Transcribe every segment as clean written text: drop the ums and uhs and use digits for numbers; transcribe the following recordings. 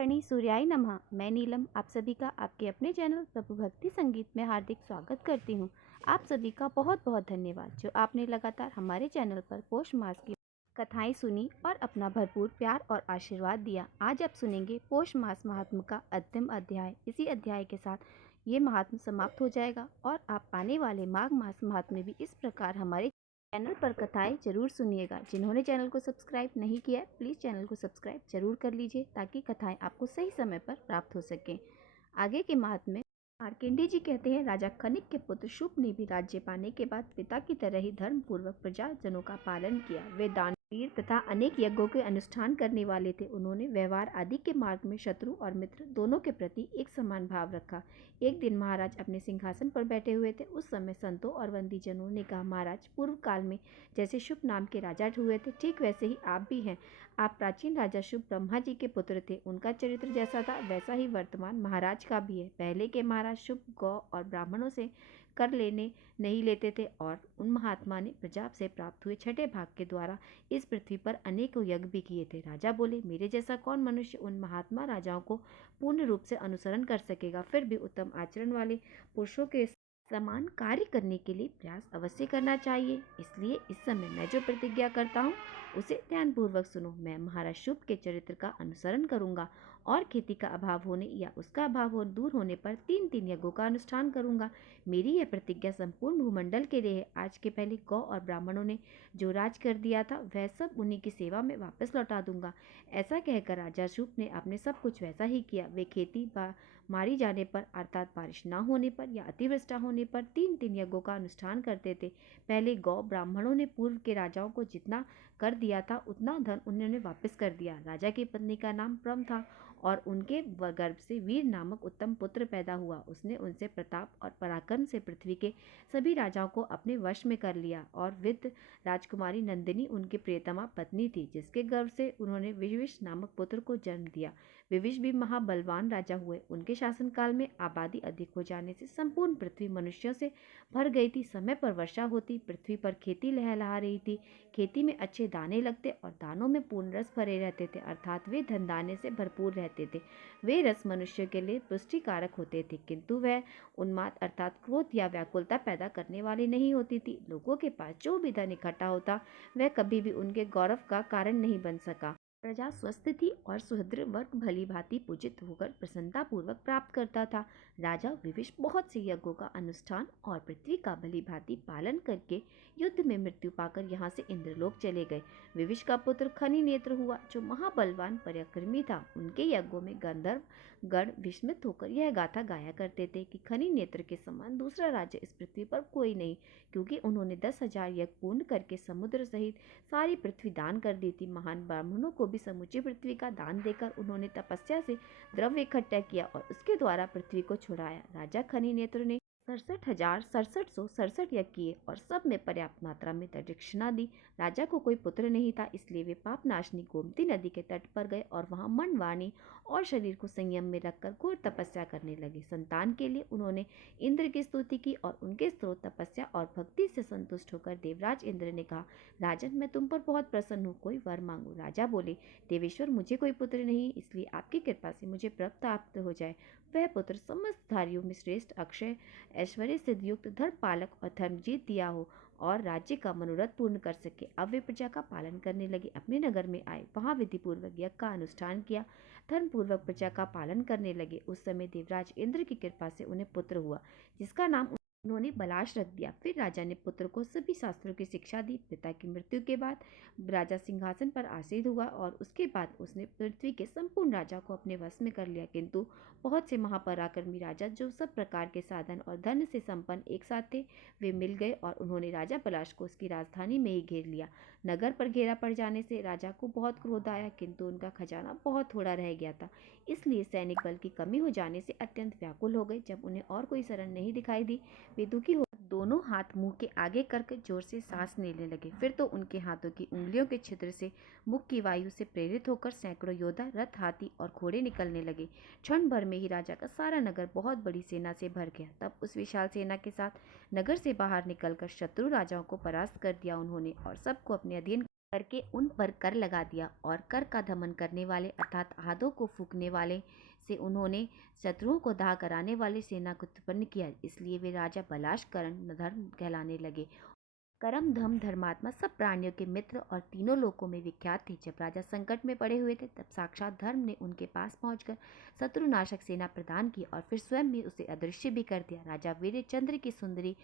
कथाकरणी सूर्याय नमः। मैं नीलम आप सभी का आपके अपने चैनल प्रभु भक्ति संगीत में हार्दिक स्वागत करती हूँ। आप सभी का बहुत बहुत धन्यवाद जो आपने लगातार हमारे चैनल पर पौष मास की कथाएं सुनी और अपना भरपूर प्यार और आशीर्वाद दिया। आज आप सुनेंगे पौष मास महात्म का अंतिम अध्याय। इसी अध्याय के साथ ये महात्म समाप्त हो जाएगा और आप आने वाले माघ मास महात्म में भी इस प्रकार हमारे चैनल पर कथाएं जरूर सुनिएगा। जिन्होंने चैनल को सब्सक्राइब नहीं किया है प्लीज़ चैनल को सब्सक्राइब जरूर कर लीजिए ताकि कथाएं आपको सही समय पर प्राप्त हो सकें। आगे के महात्म में मार्कंडेय जी कहते हैं, राजा खनिक के पुत्र शुभ ने भी राज्य पाने के बाद पिता की तरह ही धर्म पूर्वक प्रजाजनों का पालन किया। वे दानवीर तथा अनेक यज्ञों के अनुष्ठान करने वाले थे। उन्होंने व्यवहार आदि के मार्ग में शत्रु और मित्र दोनों के प्रति एक समान भाव रखा। एक दिन महाराज अपने सिंहासन पर बैठे हुए थे। उस समय संतों और वंदीजनों ने कहा, महाराज पूर्व काल में जैसे शुभ नाम के राजा हुए थे ठीक वैसे ही आप भी हैं। आप प्राचीन राजा शुभ ब्रह्मा जी के पुत्र थे। उनका चरित्र जैसा था वैसा ही वर्तमान महाराज का भी है। पहले के महाराज शुभ गौ और ब्राह्मणों से कर लेने नहीं लेते थे और उन महात्मा ने प्रजा से प्राप्त हुए छठे भाग के द्वारा इस पृथ्वी पर अनेकों यज्ञ भी किए थे। राजा बोले, मेरे जैसा कौन मनुष्य उन महात्मा राजाओं को पूर्ण रूप से अनुसरण कर सकेगा। फिर भी उत्तम आचरण वाले पुरुषों के समान कार्य करने के लिए प्रयास अवश्य करना चाहिए। इसलिए इस समय मैं जो प्रतिज्ञा करता हूँ उसे ध्यानपूर्वक सुनो। मैं महाराज शुभ के चरित्र का अनुसरण करूंगा और खेती का अभाव होने या उसका अभाव हो दूर होने पर 3 यज्ञों का अनुष्ठान करूंगा। मेरी यह प्रतिज्ञा संपूर्ण भूमंडल के लिए है। आज के पहले गौ और ब्राह्मणों ने जो राज कर दिया था वह सब उन्हीं की सेवा में वापस लौटा दूंगा। ऐसा कहकर राजा शुभ ने अपने सब कुछ वैसा ही किया। वे खेती मारी जाने पर अर्थात बारिश न होने पर या अतिवृष्टि होने पर 3 यज्ञों का अनुष्ठान करते थे। पहले गौ ब्राह्मणों ने पूर्व के राजाओं को जितना कर दिया था उतना धन उन्होंने वापस कर दिया। राजा की पत्नी का नाम प्रम था और उनके गर्भ से वीर नामक उत्तम पुत्र पैदा हुआ। उसने उनसे प्रताप और पराक्रम से पृथ्वी के सभी राजाओं को अपने वश में कर लिया और विद राजकुमारी नंदिनी उनकी प्रियतमा पत्नी थी, जिसके गर्भ से उन्होंने विविश नामक पुत्र को जन्म दिया। विविश भी महाबलवान राजा हुए। उनके शासनकाल में आबादी अधिक हो जाने से संपूर्ण पृथ्वी मनुष्यों से भर गई थी। समय पर वर्षा होती, पृथ्वी पर खेती लहलहा रही थी। खेती में अच्छे दाने लगते और दानों में पूर्ण रस भरे रहते थे, अर्थात वे धन दाने से भरपूर रहते थे। वे रस मनुष्य के लिए पुष्टिकारक होते थे, किंतु वह उन्माद अर्थात क्रोध या व्याकुलता पैदा करने वाली नहीं होती थी। लोगों के पास जो भी धन इकट्ठा होता वह कभी भी उनके गौरव का कारण नहीं बन सका। प्रजा स्वस्थ थी और सुहृद वर्ग भली भांति पूजित होकर प्रसन्नता पूर्वक प्राप्त करता था। राजा विविश बहुत से यज्ञों का अनुष्ठान और पृथ्वी का भली भांति पालन करके युद्ध में मृत्यु पाकर यहाँ से इंद्रलोक चले गए। विविश का पुत्र खनि नेत्र हुआ जो महाबलवान पराक्रमी था। उनके यज्ञों में गंधर्व गण विस्मित होकर यह गाथा गाया करते थे कि खनि नेत्र के समान दूसरा राज्य इस पृथ्वी पर कोई नहीं, क्योंकि उन्होंने 10,000 यज्ञ पूर्ण करके समुद्र सहित सारी पृथ्वी दान कर दी थी। महान ब्राह्मणों को भी समूची पृथ्वी का दान देकर उन्होंने तपस्या से द्रव्य इकट्ठा किया और उसके द्वारा पृथ्वी को छुड़ाया। राजा खनि नेत्र ने 67,6767 यज्ञ किए और सब में पर्याप्त मात्रा में दक्षिणा दी। राजा को कोई पुत्र नहीं था, इसलिए वे पापनाशनी गोमती नदी के तट पर गए और वहां मन, वाणी और शरीर को संयम में रखकर घोर तपस्या करने लगे। संतान के लिए उन्होंने इंद्र की स्तुति की और उनके स्त्रोत तपस्या और भक्ति से संतुष्ट होकर देवराज इंद्र ने कहा, राजन मैं तुम पर बहुत प्रसन्न हूँ, कोई वर मांगो। राजा बोले, देवेश्वर मुझे कोई पुत्र नहीं, इसलिए आपकी कृपा से मुझे प्राप्त हो जाए वह पुत्र समस्त धारियों में श्रेष्ठ, अक्षय ऐश्वर्य सिद्ध युक्त, धर्म पालक और धर्मजीत दिया हो और राज्य का मनोरथ पूर्ण कर सके। अब वे प्रजा का पालन करने लगे। अपने नगर में आए, वहां विधि पूर्वक यज्ञ का अनुष्ठान किया, धर्म पूर्वक प्रजा का पालन करने लगे। उस समय देवराज इंद्र की कृपा से उन्हें पुत्र हुआ, जिसका नाम उन्होंने बलाश रख दिया। फिर राजा ने पुत्र को सभी शास्त्रों की शिक्षा दी। पिता की मृत्यु के बाद राजा सिंहासन पर आसीन हुआ और उसके बाद उसने पृथ्वी के संपूर्ण राजा को अपने वश में कर लिया, किंतु बहुत से महापराक्रमी राजा जो सब प्रकार के साधन और धन से संपन्न एक साथ थे वे मिल गए और उन्होंने राजा पलाश को उसकी राजधानी में ही घेर लिया। नगर पर घेरा पड़ जाने से राजा को बहुत क्रोध आया, किंतु उनका खजाना बहुत थोड़ा रह गया था, इसलिए सैनिक बल की कमी हो जाने से अत्यंत व्याकुल हो गए। जब उन्हें और कोई शरण नहीं दिखाई दी वे दुखी हो दोनों हाथ मुंह के आगे करके जोर से सांस लेने लगे। फिर तो उनके हाथों की उंगलियों के छिद्र से मुख की वायु से प्रेरित होकर सैकड़ों योद्धा, रथ, हाथी और घोड़े निकलने लगे। क्षण भर में ही राजा का सारा नगर बहुत बड़ी सेना से भर गया। तब उस विशाल सेना के साथ नगर से बाहर निकलकर शत्रु राजाओं को परास्त कर दिया उन्होंने और सबको अपने अधीन करके उन पर कर लगा दिया और कर का दमन करने वाले अर्थात आहादों को फूकने वाले से उन्होंने शत्रुओं को दाह कराने वाली सेना को उत्पन्न किया। इसलिए वे राजा बलाश कर्ण धर्म कहलाने लगे। करम धम धर्मात्मा सब प्राणियों के मित्र और तीनों लोकों में विख्यात थे। जब राजा संकट में पड़े हुए थे तब साक्षात धर्म ने उनके पास पहुंचकर शत्रुनाशक सेना प्रदान की और फिर स्वयं भी उसे अदृश्य भी कर दिया। राजा वीरचंद्र की सुंदरी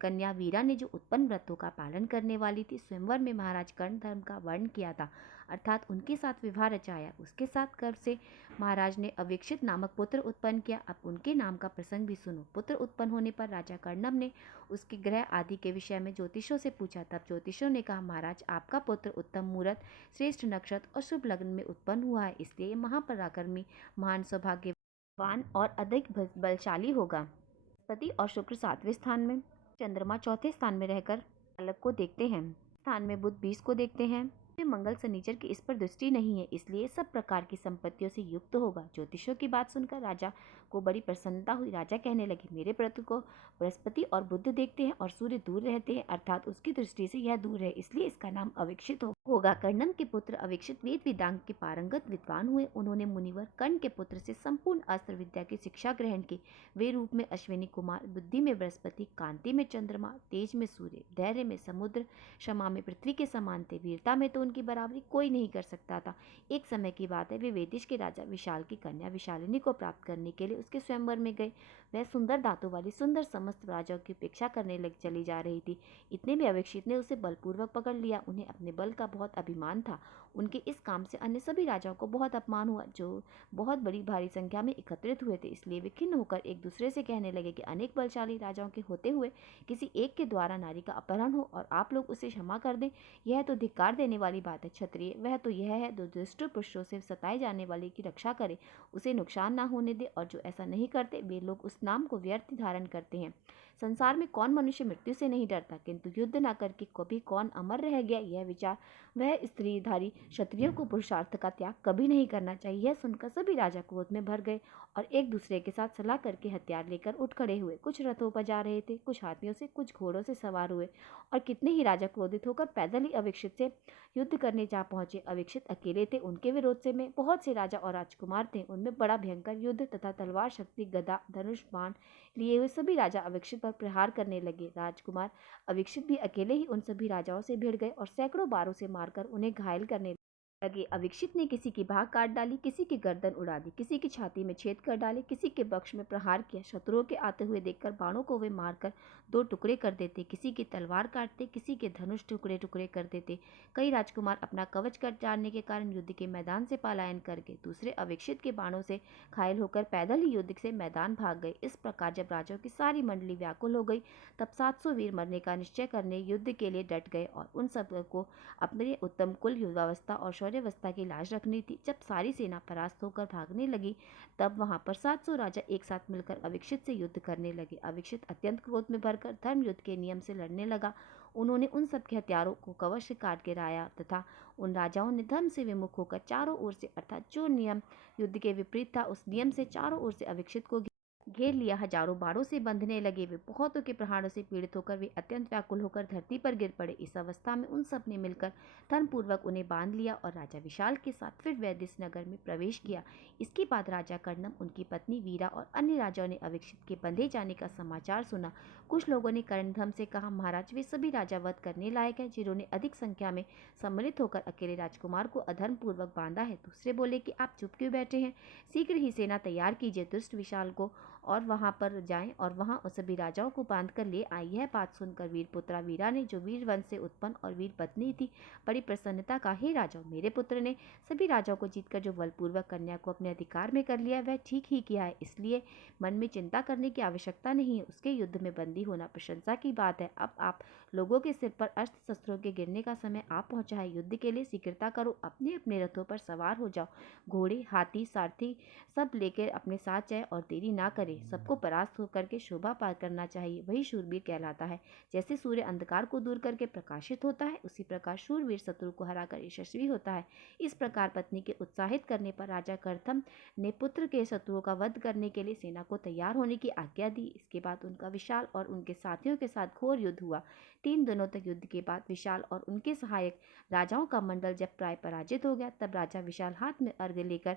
कन्या वीरा ने जो उत्पन्न व्रतों का पालन करने वाली थी स्वयंवर में महाराज कर्ण धर्म का वर्ण किया था अर्थात उनके साथ विवाह रचाया। उसके साथ गर्भ से महाराज ने अवीक्षित नामक पुत्र उत्पन्न किया। अब उनके नाम का प्रसंग भी सुनो। पुत्र उत्पन्न होने पर राजा कर्णम ने उसके ग्रह आदि के विषय में ज्योतिषों से पूछा। तब ज्योतिषों ने कहा, महाराज आपका पुत्र उत्तम मुहूर्त, श्रेष्ठ नक्षत्र और शुभ लग्न में उत्पन्न हुआ है, इसलिए महापराक्रमी, महान सौभाग्यवान और अधिक बलशाली होगा। बृहस्पति और शुक्र 7वें स्थान में, चंद्रमा चौथे स्थान में रहकर बालक को देखते हैं। स्थान में बुध 20 को देखते हैं। मंगल शनिचर की इस पर दृष्टि नहीं है, इसलिए सब प्रकार की संपत्तियों से युक्त होगा। ज्योतिषों की बात सुनकर राजा को बड़ी प्रसन्नता हुई। राजा कहने लगे, मेरे पुत्र को बृहस्पति और बुध देखते हैं और सूर्य दूर रहते हैं अर्थात उसकी दृष्टि से यह दूर है, इसलिए इसका नाम अवीक्षित होगा। कर्णम के पुत्र अवीक्षित वेद वेदांग के पारंगत विद्वान हुए। उन्होंने मुनिवर कर्ण के पुत्र से संपूर्ण अस्त्र विद्या की शिक्षा ग्रहण की। वे रूप में अश्विनी कुमार, बुद्धि में बृहस्पति, कांति में चंद्रमा, तेज में सूर्य, धैर्य में समुद्र, क्षमा में पृथ्वी के समान थे। वीरता में तो उनकी बराबरी कोई नहीं कर सकता था। एक समय की बात है, वे वेदिश के राजा विशाल की कन्या विशालिनी को प्राप्त करने के लिए उसके स्वयंवर में गए। वह सुंदर दांतों वाली सुंदर समस्त राजाओं की उपेक्षा करने लग चली जा रही थी। इतने में अवीक्षित ने उसे बलपूर्वक पकड़ लिया। उन्हें अपने बल का बहुत अभिमान था। उनके इस काम से अन्य सभी राजाओं को बहुत अपमान हुआ, जो बहुत बड़ी भारी संख्या में एकत्रित हुए थे। इसलिए वे खिन्न होकर एक दूसरे से कहने लगे कि अनेक बलशाली राजाओं के होते हुए किसी एक के द्वारा नारी का अपहरण हो और आप लोग उसे क्षमा कर दें, यह तो धिक्कार देने वाली बात है। क्षत्रिय वह तो यह है जो दुष्ट पुरुषों से सताए जाने वाले की रक्षा करे, उसे नुकसान ना होने दे, और जो ऐसा नहीं करते वे लोग उस नाम को व्यर्थ धारण करते हैं। संसार में कौन मनुष्य मृत्यु से नहीं डरता, किंतु युद्ध न करके कभी कौन अमर रह गया, यह विचार वह स्त्रीधारी क्षत्रियों को पुरुषार्थ का त्याग कभी नहीं करना चाहिए। यह सुनकर सभी राजा क्रोध में भर गए और एक दूसरे के साथ सलाह करके हथियार लेकर उठ खड़े हुए। कुछ रथों पर जा रहे थे, कुछ हाथियों से, कुछ घोड़ों से सवार हुए और कितने ही राजा क्रोधित होकर पैदल ही अवीक्षित से युद्ध करने जा पहुंचे। अवीक्षित अकेले थे। उनके विरोध से में बहुत से राजा और राजकुमार थे। उनमें बड़ा भयंकर युद्ध तथा तलवार, शक्ति, गदा, धनुष, बाण लिए हुए सभी राजा अवीक्षित पर प्रहार करने लगे। राजकुमार अवीक्षित भी अकेले ही उन सभी राजाओं से भिड़ गए और सैकड़ों बारों से मारकर उन्हें घायल करने लगे। अवीक्षित ने किसी की बाह काट डाली, किसी की गर्दन उड़ा दी, किसी की छाती में छेद कर डाले, किसी के वक्ष में प्रहार किया। शत्रुओं के आते हुए देखकर बाणों को वे मारकर दो टुकड़े कर देते, किसी की तलवार काटते, किसी के धनुष टुकड़े टुकड़े कर देते। कई राजकुमार अपना कवच कट जाने के कारण युद्ध के मैदान से पलायन कर गए। दूसरे अवीक्षित के बाणों से घायल होकर पैदल ही युद्ध से मैदान भाग गए। इस प्रकार जब राजाओं की सारी मंडली व्याकुल हो गई तब 700 वीर मरने का निश्चय करने युद्ध के लिए डट गए और उन सबको अपने उत्तम कुल, युवावस्था और शौर्यावस्था की लाज रखनी थी। जब सारी सेना परास्त होकर भागने लगी तब वहां पर 700 राजा एक साथ मिलकर अवीक्षित से युद्ध करने लगे। अवीक्षित अत्यंत क्रोध में भरकर धर्म युद्ध के नियम से लड़ने लगा। उन्होंने उन सब के हथियारों को कवच से काट गिराया तथा उन राजाओं ने धर्म से विमुख होकर चारों ओर से अर्थात जो नियम युद्ध के विपरीत था उस नियम से चारों ओर से अवीक्षित को घेर लिया। हजारों बाड़ों से बंधने लगे। वे बहुतों के प्रहारों से पीड़ित होकर वे अत्यंत व्याकुल होकर धरती पर गिर पड़े। इस अवस्था में उन सब ने मिलकर धर्मपूर्वक उन्हें बांध लिया और राजा विशाल के साथ फिर वैदिस नगर में प्रवेश किया। इसके बाद राजा कर्णम, उनकी पत्नी वीरा और अन्य राजाओं ने अवीक्षित के बंधे जाने का समाचार सुना। कुछ लोगों ने कर्णधम से कहा, महाराज वे सभी राजा वध करने लायक है जिन्होंने अधिक संख्या में सम्मिलित होकर अकेले राजकुमार को अधर्मपूर्वक बांधा है। दूसरे बोले कि आप चुप क्यों बैठे हैं, शीघ्र ही सेना तैयार कीजिए, दुष्ट विशाल को और वहां पर जाएं और वहां उस सभी राजाओं को बांध कर ले आई। यह बात सुनकर वीरपुत्रा वीरा ने, जो वीर वंश से उत्पन्न और वीर पत्नी थी, बड़ी प्रसन्नता का, हे राजाओं, मेरे पुत्र ने सभी राजाओं को जीतकर जो बलपूर्वक कन्या को अपने अधिकार में कर लिया वह ठीक ही किया है, इसलिए मन में चिंता करने की आवश्यकता नहीं है। उसके युद्ध में बंदी होना प्रशंसा की बात है। अब आप लोगों के सिर पर अस्त्र शस्त्रों के गिरने का समय आ पहुंचा है। युद्ध के लिए शीघ्रता करो, अपने अपने रथों पर सवार हो जाओ। घोड़े, हाथी, सारथी सब लेकर अपने साथ जाए और देरी ना करें। चाहिए, सबको परास्त होकर के शोभा पार करना चाहिए, वही शूरवीर कहलाता है। जैसे सूर्य अंधकार को दूर करके प्रकाशित होता है, उसी प्रकार शूरवीर शत्रु को हराकर यशस्वी होता है। इस प्रकार पत्नी के उत्साहित करने पर राजा करथम ने पुत्र के शत्रुओं का वध करने के लिए सेना को तैयार होने की आज्ञा दी। इसके बाद उनका विशाल और उनके साथियों के साथ घोर युद्ध हुआ। 3 दिनों तक युद्ध के बाद विशाल और उनके सहायक राजाओं का मंडल जब प्राय पराजित हो गया, तब राजा विशाल हाथ में अर्घ्य लेकर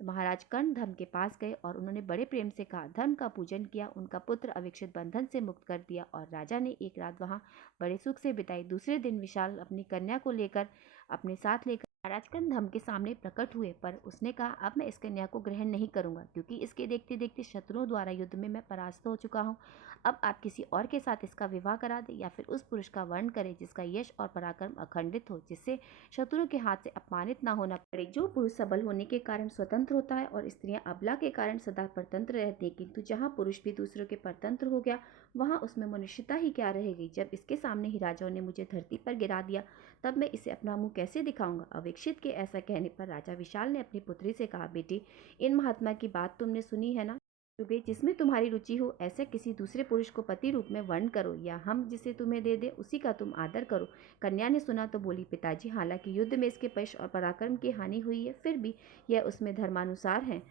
महाराज कर्ण धर्म के पास गए और उन्होंने बड़े प्रेम से कहा, धर्म का पूजन किया, उनका पुत्र अविक्षित बंधन से मुक्त कर दिया और राजा ने एक रात वहां बड़े सुख से बिताई। दूसरे दिन विशाल अपनी कन्या को लेकर अपने साथ लेकर महाराज कंधम के सामने प्रकट हुए, पर उसने कहा, अब मैं इस कन्या को ग्रहण नहीं करूंगा, क्योंकि इसके देखते देखते शत्रुओं द्वारा युद्ध में मैं परास्त हो चुका हूँ। अब आप किसी और के साथ इसका विवाह करा दें या फिर उस पुरुष का वर्ण करें जिसका यश और पराक्रम अखंडित हो, जिससे शत्रुओं के हाथ से अपमानित ना होना पड़े। जो पुरुष सबल होने के कारण स्वतंत्र होता है और स्त्रियां अबला के कारण सदा परतंत्र रहती है, किंतु जहाँ पुरुष भी दूसरों के परतंत्र हो गया, वहां उसमें मनुष्यता ही क्या रहेगी। जब इसके सामने ही राजाओं ने मुझे धरती पर गिरा दिया, तब मैं इसे अपना मुंह कैसे दिखाऊंगा। अविक्षित के ऐसा कहने पर राजा विशाल ने अपनी पुत्री से कहा, बेटी, इन महात्मा की बात तुमने सुनी है ना। सुबह जिसमें तुम्हारी रुचि हो ऐसे किसी दूसरे पुरुष को पति रूप में वर्ण करो, या हम जिसे तुम्हें दे दे उसी का तुम आदर करो। कन्या ने सुना तो बोली, पिताजी, हालांकि युद्ध में इसके पश और पराक्रम की हानि हुई है, फिर भी यह उसमें धर्मानुसार है।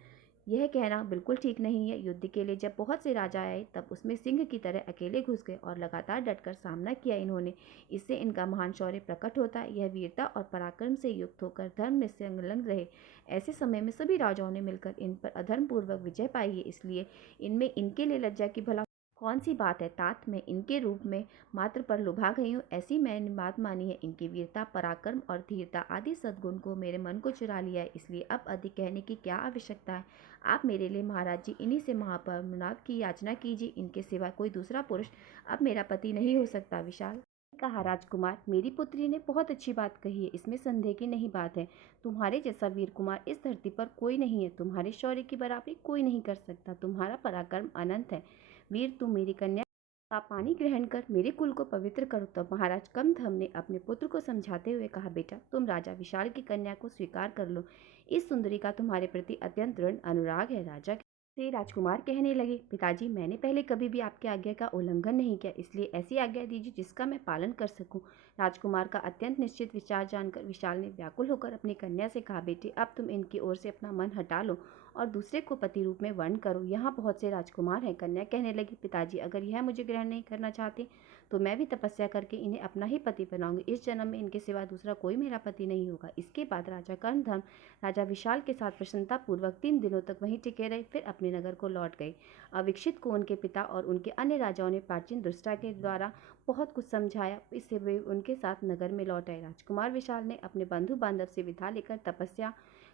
यह कहना बिल्कुल ठीक नहीं है। युद्ध के लिए जब बहुत से राजा आए, तब उसमें सिंह की तरह अकेले घुस गए और लगातार डटकर सामना किया इन्होंने। इससे इनका महान शौर्य प्रकट होता है। यह वीरता और पराक्रम से युक्त होकर धर्म में संलग्न रहे। ऐसे समय में सभी राजाओं ने मिलकर इन पर अधर्म पूर्वक विजय पाई है, इसलिए इनमें इनके लिए लज्जा की भला कौन सी बात है। तात मैं इनके रूप में मात्र पर लुभा गई हूँ, ऐसी मैंने बात मानी है। इनकी वीरता, पराक्रम और धीरता आदि सद्गुण को मेरे मन को चुरा लिया है, इसलिए अब अधिक कहने की क्या आवश्यकता है। आप मेरे लिए महाराज जी इन्हीं से महापरिणाम की याचना कीजिए। इनके सिवा कोई दूसरा पुरुष अब मेरा पति नहीं हो सकता। विशाल कहा, राजकुमार, मेरी पुत्री ने बहुत अच्छी बात कही है, इसमें संदेह की नहीं बात है। तुम्हारे जैसा वीर कुमार इस धरती पर कोई नहीं है। तुम्हारे शौर्य की बराबरी कोई नहीं कर सकता। तुम्हारा पराक्रम अनंत है। वीर, तुम मेरी कन्या का पानी ग्रहण कर मेरे कुल को पवित्र करो। तब महाराज कंधम ने अपने पुत्र को समझाते हुए कहा, बेटा, तुम राजा विशाल की कन्या को स्वीकार कर लो। इस सुंदरी का तुम्हारे प्रति अत्यंत दृढ़ अनुराग है। राजा से राजकुमार कहने लगे, पिताजी, मैंने पहले कभी भी आपकी आज्ञा का उल्लंघन नहीं किया, इसलिए ऐसी आज्ञा दीजिए जिसका मैं पालन कर सकूं। राजकुमार का अत्यंत निश्चित विचार जानकर विशाल ने व्याकुल होकर अपनी कन्या से कहा, बेटी, अब तुम इनकी ओर से अपना मन हटा लो और दूसरे को पति रूप में वर्ण करो। यहाँ बहुत से राजकुमार हैं। कन्या कहने लगी, पिताजी, अगर यह मुझे ग्रहण नहीं करना चाहते तो मैं भी तपस्या करके इन्हें अपना ही पति बनाऊंगी। इस जन्म में इनके सिवा दूसरा कोई मेरा पति नहीं होगा। इसके बाद राजा कर्णधर्म राजा विशाल के साथ प्रसन्नता पूर्वक 3 दिनों तक वहीं टिके रहे, फिर अपने नगर को लौट गए। अविक्षित को उनके पिता और उनके अन्य राजाओं ने प्राचीन दुष्टा के द्वारा बहुत कुछ समझाया, इससे वे उनके साथ नगर में लौट आए। राजकुमार विशाल ने अपने बंधु बांधव से विदा लेकर तपस्या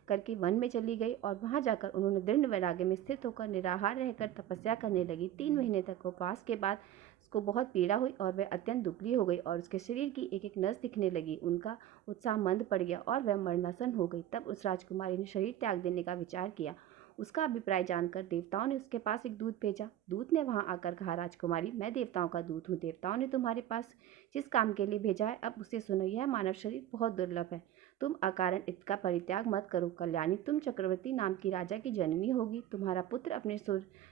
करके वन में चली गई और वहां जाकर उन्होंने दृढ़ वैराग्य में स्थित होकर निराहार रहकर तपस्या करने लगी। 3 महीने तक उपवास के बाद उसको बहुत पीड़ा हुई और वह अत्यंत दुबली हो गई और उसके शरीर की एक एक नस दिखने लगी। उनका उत्साह मंद पड़ गया और वह मरणासन हो गई। तब उस राजकुमारी ने शरीर त्याग देने का विचार किया। उसका अभिप्राय जानकर देवताओं ने उसके पास एक दूत भेजा। दूत ने वहां आकर कहा, राजकुमारी, मैं देवताओं का दूत हूँ। देवताओं ने तुम्हारे पास जिस काम के लिए भेजा है, अब उसे सुनो। यह मानव शरीर बहुत दुर्लभ है। तुम अकारण इसका परित्याग मत करो। कल्याणी, तुम चक्रवर्ती नाम की राजा की जननी होगी। तुम्हारा पुत्र अपने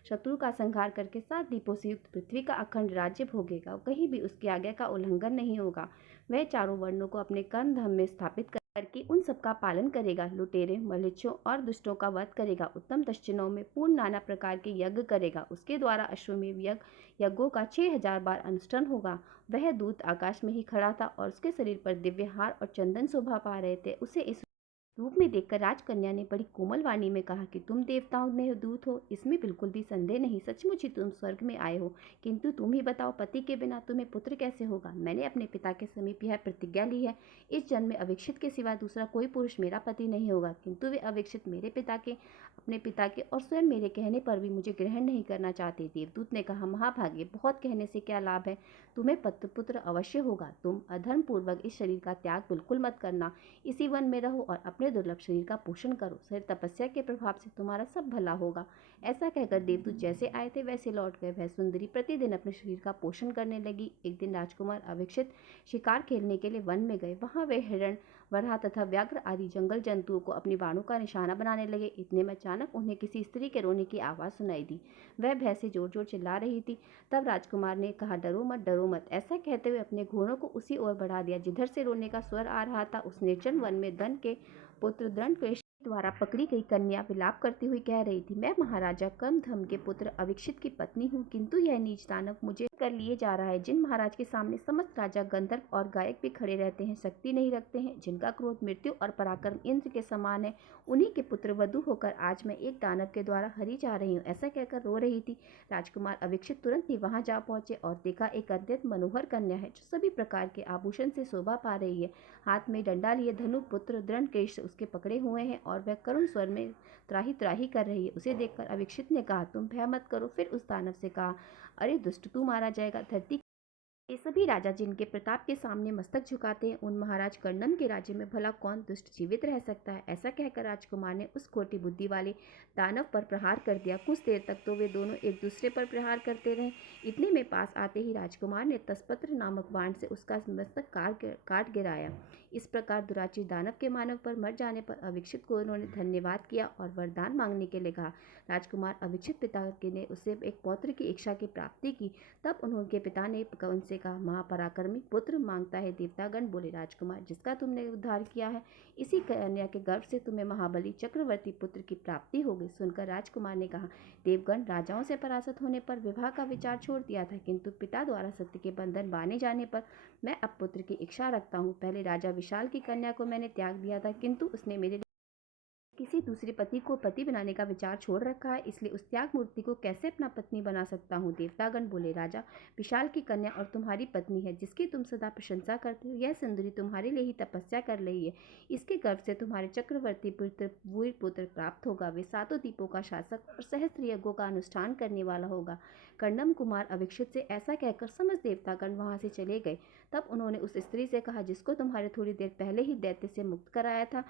शत्रु का संहार करके 7 दीपों से युक्त पृथ्वी का अखंड राज्य भोगेगा। कहीं भी उसकी आज्ञा का उल्लंघन नहीं होगा। वह चारों वर्णों को अपने कर्म धर्म में स्थापित करके उन सबका पालन करेगा। लुटेरे, मलिच्छों और दुष्टों का वध करेगा। उत्तम दक्षिणाओं में पूर्ण नाना प्रकार के यज्ञ करेगा। उसके द्वारा अश्वमेध यज्ञों का 6000 बार अनुष्ठान होगा। वह दूत आकाश में ही खड़ा था और उसके शरीर पर दिव्य हार और चंदन शोभा पा रहे थे। उसे इस रूप में देखकर राजकन्या ने बड़ी कोमल वाणी में कहा कि तुम देवताओं में दूत हो, इसमें बिल्कुल भी संदेह नहीं। सचमुच ही तुम स्वर्ग में आए हो, किंतु तुम ही बताओ, पति के बिना तुम्हें पुत्र कैसे होगा। मैंने अपने पिता के समीप यह प्रतिज्ञा ली है, इस जन्म में अविक्षित के सिवा दूसरा कोई पुरुष मेरा पति नहीं होगा। किंतु वे अविक्षित मेरे पिता के, अपने पिता के और स्वयं मेरे कहने पर भी मुझे ग्रहण नहीं करना चाहते। देवदूत ने कहा, महाभाग्य, बहुत कहने से क्या लाभ है। तुम्हें पुत्र अवश्य होगा। तुम अधर्म पूर्वक इस शरीर का त्याग बिल्कुल मत करना। इसी वन में रहो और अपने दुर्लभ शरीर का पोषण करो। शरीर तपस्या के प्रभाव से तुम्हारा सब भला होगा। ऐसा कहकर देवदूत जैसे आए थे वैसे लौट गए। वह सुंदरी प्रतिदिन अपने शरीर का पोषण करने लगी। एक दिन राजकुमार अविक्षित शिकार खेलने के लिए वन में गए। वहां वे हिरण वराह तथा व्याघ्र आदि जंगल जंतुओं को अपनी बाणों का निशाना बनाने लगे। इतने में अचानक उन्हें किसी स्त्री के रोने की आवाज़ सुनाई दी। वह भय से जोर जोर चिल्ला रही थी। तब राजकुमार ने कहा, डरो मत, डरो मत। ऐसा कहते हुए अपने घोड़ों को उसी ओर बढ़ा दिया जिधर से रोने का स्वर आ रहा था। उस निर्जन वन में दन के पुत्र दृढ़केश द्वारा पकड़ी गई कन्या विलाप करती हुई कह रही थी, मैं महाराजा कर्मधम के पुत्र अविक्षित की पत्नी हूँ, किंतु यह नीच दानव मुझे कर लिए जा रहा है। जिन महाराज के सामने समस्त राजा, गंधर्व और गायक भी खड़े रहते हैं, शक्ति नहीं रखते हैं, जिनका क्रोध मृत्यु और पराक्रम इंद्र के समान है, उन्हीं के पुत्र वधु होकर आज मैं एक दानव के द्वारा हरी जा रही हूँ। ऐसा कहकर रो रही थी। राजकुमार अविक्षित तुरंत ही वहां जा पहुंचे और देखा एक अत्यंत मनोहर कन्या है जो सभी प्रकार के आभूषण से शोभा पा रही है। हाथ में डंडा लिए धनु पुत्र दृढ़केश उसके पकड़े हुए हैं और वह करुण स्वर में त्राही त्राही कर रही है। उसे देखकर अविक्षित ने कहा, तुम भय मत करो। फिर उस दानव से कहा, अरे दुष्ट, तू मारा जाएगा। धरती ये सभी राजा जिनके प्रताप के सामने मस्तक झुकाते हैं, उन महाराज कर्णन के राज्य में भला कौन दुष्ट जीवित रह सकता है। ऐसा कहकर राजकुमार ने उस खोटी बुद्धि वाले दानव पर प्रहार कर दिया। कुछ देर तक तो वे दोनों एक दूसरे पर प्रहार करते रहे। इतने में पास आते ही राजकुमार ने तस्पत्र नामक बाण से उसका मस्तक काट गिराया। इस प्रकार दुराचारी दानव के मानव पर मर जाने पर अविक्षित को उन्होंने धन्यवाद किया और वरदान मांगने के लिए कहा। राजकुमार अविक्षित पिता ने उसे एक पौत्र की इच्छा की प्राप्ति की। तब उनके पिता ने उनसे कहा, महापराक्रमी पुत्र मांगता है। देवतागण बोले, राजकुमार, जिसका तुमने उद्धार किया है, इसी कन्या के गर्भ से तुम्हें महाबली चक्रवर्ती पुत्र की प्राप्ति होगी। सुनकर राजकुमार ने कहा, देवगण, राजाओं से पराजित होने पर विवाह का विचार छोड़ दिया था, किंतु पिता द्वारा सत्य के बंधन बांधे जाने पर मैं अब पुत्र की इच्छा रखता हूँ। पहले राजा विशाल की कन्या को मैंने त्याग दिया था, किंतु उसने मेरे किसी दूसरे पति को पति बनाने का विचार छोड़ रखा है, इसलिए उस त्याग मूर्ति को कैसे अपना पत्नी बना सकता हूँ। देवतागण बोले, राजा विशाल की कन्या और तुम्हारी पत्नी है, जिसकी तुम सदा प्रशंसा करते हो, यह सुंदरी तुम्हारे लिए ही तपस्या कर रही है। इसके गर्भ से तुम्हारे चक्रवर्ती पुत्र वीर पुत्र प्राप्त होगा। वे सातों द्वीपों का शासक और सहस्त्र यज्ञों का अनुष्ठान करने वाला होगा। कर्णम कुमार अविक्षित से ऐसा कहकर समस्त देवतागण वहां से चले गए। तब उन्होंने उस स्त्री से कहा, जिसको तुम्हारे थोड़ी देर पहले ही दैत्य से मुक्त कराया था,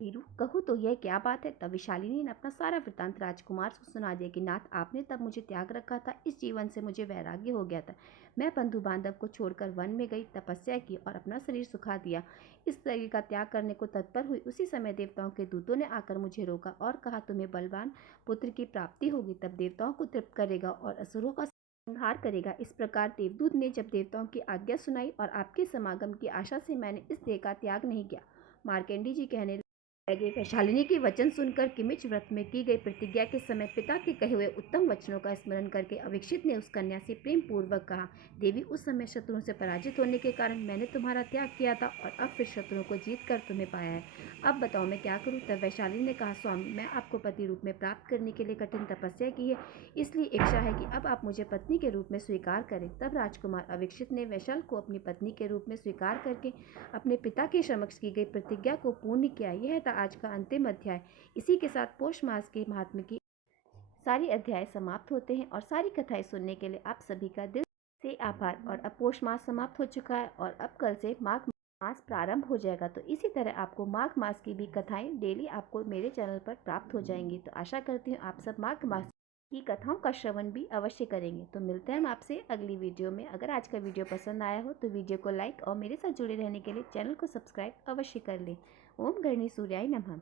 वीरू, कहूँ तो यह क्या बात है। तब विशालिनी ने अपना सारा वृतांत राजकुमार को सुना दिया कि नाथ, आपने तब मुझे त्याग रखा था, इस जीवन से मुझे वैराग्य हो गया था। मैं बंधु बांधव को छोड़कर वन में गई, तपस्या की और अपना शरीर सुखा दिया। इस शरीर का त्याग करने को तत्पर हुई। उसी समय देवताओं के दूतों ने आकर मुझे रोका और कहा, तुम्हें बलवान पुत्र की प्राप्ति होगी, तब देवताओं को तृप्त करेगा और असुरों का संहार करेगा। इस प्रकार देवदूत ने जब देवताओं की आज्ञा सुनाई और आपके समागम की आशा से मैंने इस देह का त्याग नहीं किया। मार्कंडेय जी कहने लगे, वैशालिनी के वचन सुनकर किमिच व्रत में की गई प्रतिज्ञा के समय पिता के कहे हुए उत्तम वचनों का स्मरण करके अविक्षित ने उस कन्या से प्रेम पूर्वक कहा, देवी, उस समय शत्रुओं से पराजित होने के कारण मैंने तुम्हारा त्याग किया था और अब फिर शत्रुओं को जीत कर तुम्हें पाया है। अब बताओ मैं क्या करूं। तब वैशालिनी ने कहा, स्वामी, मैं आपको पति रूप में प्राप्त करने के लिए कठिन तपस्या की है, इसलिए इच्छा है कि अब आप मुझे पत्नी के रूप में स्वीकार करें। तब राजकुमार अविक्षित ने वैशाल को अपनी पत्नी के रूप में स्वीकार करके अपने पिता के समक्ष की गई प्रतिज्ञा को पूर्ण किया। यह था आज का अंतिम अध्याय। इसी के साथ पौष मास के महात्म्य की सारी अध्याय समाप्त होते हैं और सारी कथाएं सुनने के लिए आप सभी का दिल से आभार। और अब पौष मास समाप्त हो चुका है और अब कल से माघ मास प्रारंभ हो जाएगा। तो इसी तरह आपको माघ मास की भी कथाएं डेली आपको मेरे चैनल पर प्राप्त हो जाएंगी। तो आशा करती हूँ आप सब माघ मास की कथाओं का श्रवण भी अवश्य करेंगे। तो मिलते हैं हम आपसे अगली वीडियो में। अगर आज का वीडियो पसंद आया हो तो वीडियो को लाइक और मेरे साथ जुड़े रहने के लिए चैनल को सब्सक्राइब अवश्य कर लें। ओम गणेश सूर्याय नमः।